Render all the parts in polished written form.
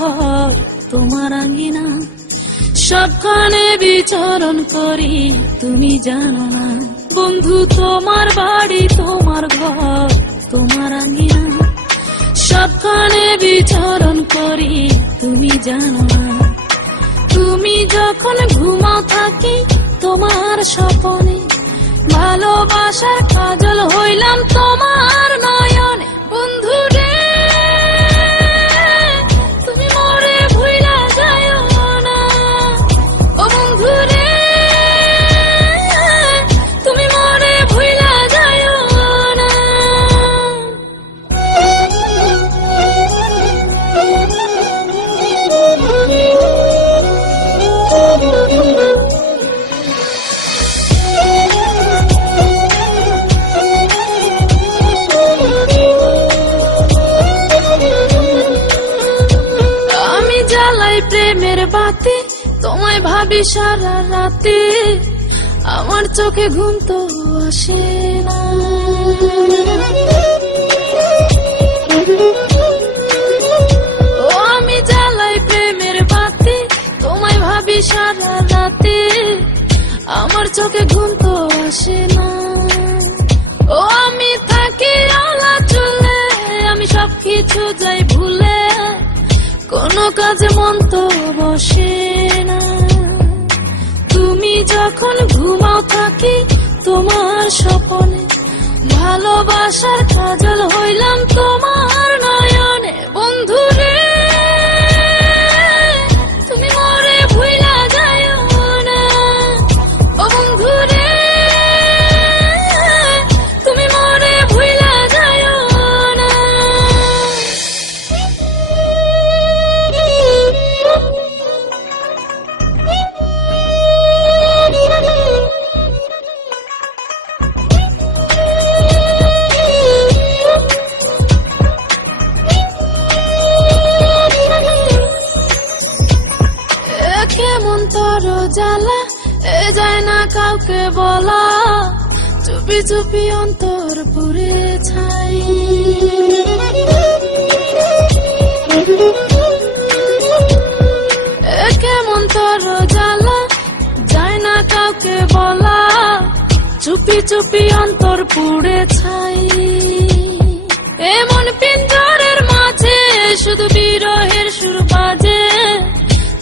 ঘর তোমার আঙ্গিনা, সবখানে বিচরণ করি তুমি জানো না। বন্ধু তোমার বাড়ি তোমার ঘর তোমার আঙ্গিনা, সবখানে বিচরণ করি তুমি জানো না। তুমি যখন ঘুমাও থাকি তোমার স্বপনে, ভালোবাসার কাজল হইলাম তোমার নয়নে। বন্ধু রে তুমি মরে ভুইলা যায়ো না, ও বন্ধু রে তুমি মরে ভুইলা যায়ো না। আমি জ্বালাই প্রেমের বাতি, তোমায় ভাবি সারা রাতে, আমার চোখে ঘুম তো আসে না। ও আমি জ্বালাই প্রেমের বাতি, তোমায় ভাবি সারা রাতে, আমার চোখে ঘুম তো আসে না। ও আমি থাকি আলা চুলে, আমি সবকিছু যাই ভুলে, কোনো কাজে মন তো বসে না। তুমি যখন ঘুমাও থাকি তোমার স্বপনে, ভালোবাসার কাজল হইলাম তোমার নয়নে। বন্ধু রে তুমি মরে ভুইলা যায়ো না, ও বন্ধু রে তুমি মরে ভুইলা যায়ো না। কেমন তোর জ্বালা এ যায় না কাউকে বলা, চুপি চুপি অন্তর পুরে ছাই। কেমন তোর জ্বালা যায় না কাউকে বলা, চুপি চুপি অন্তর পুড়ে ছাই। এমন পিঞ্জরের মাঝে শুধু বিরহের সুর বাজে,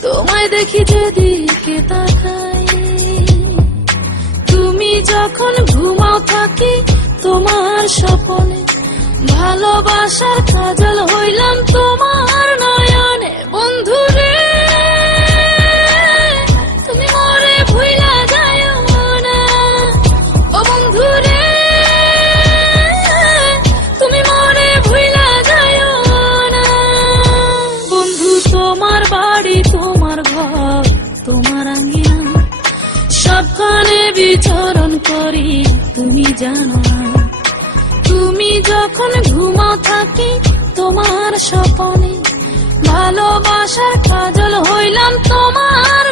তোমায় দেখি যেদিকে তাকাই। তুমি যখন ঘুমাও থাকি তোমার স্বপনে, ভালোবাসার কাজল হইলাম তোমার নয়নে। বন্ধু রে তুমি মরে ভুইলা যায়ো না, ও বন্ধু রে তুমি মরে ভুইলা যায়ো না। বন্ধু তোমার বাড়ি তোমার ঘর তোমার আঙ্গিনা, সবখানে বিচরণ করি তুমি জানো না। তুমি যখন ঘুমাও থাকি তোমার স্বপনে, ভালোবাসার কাজল হইলাম তোমার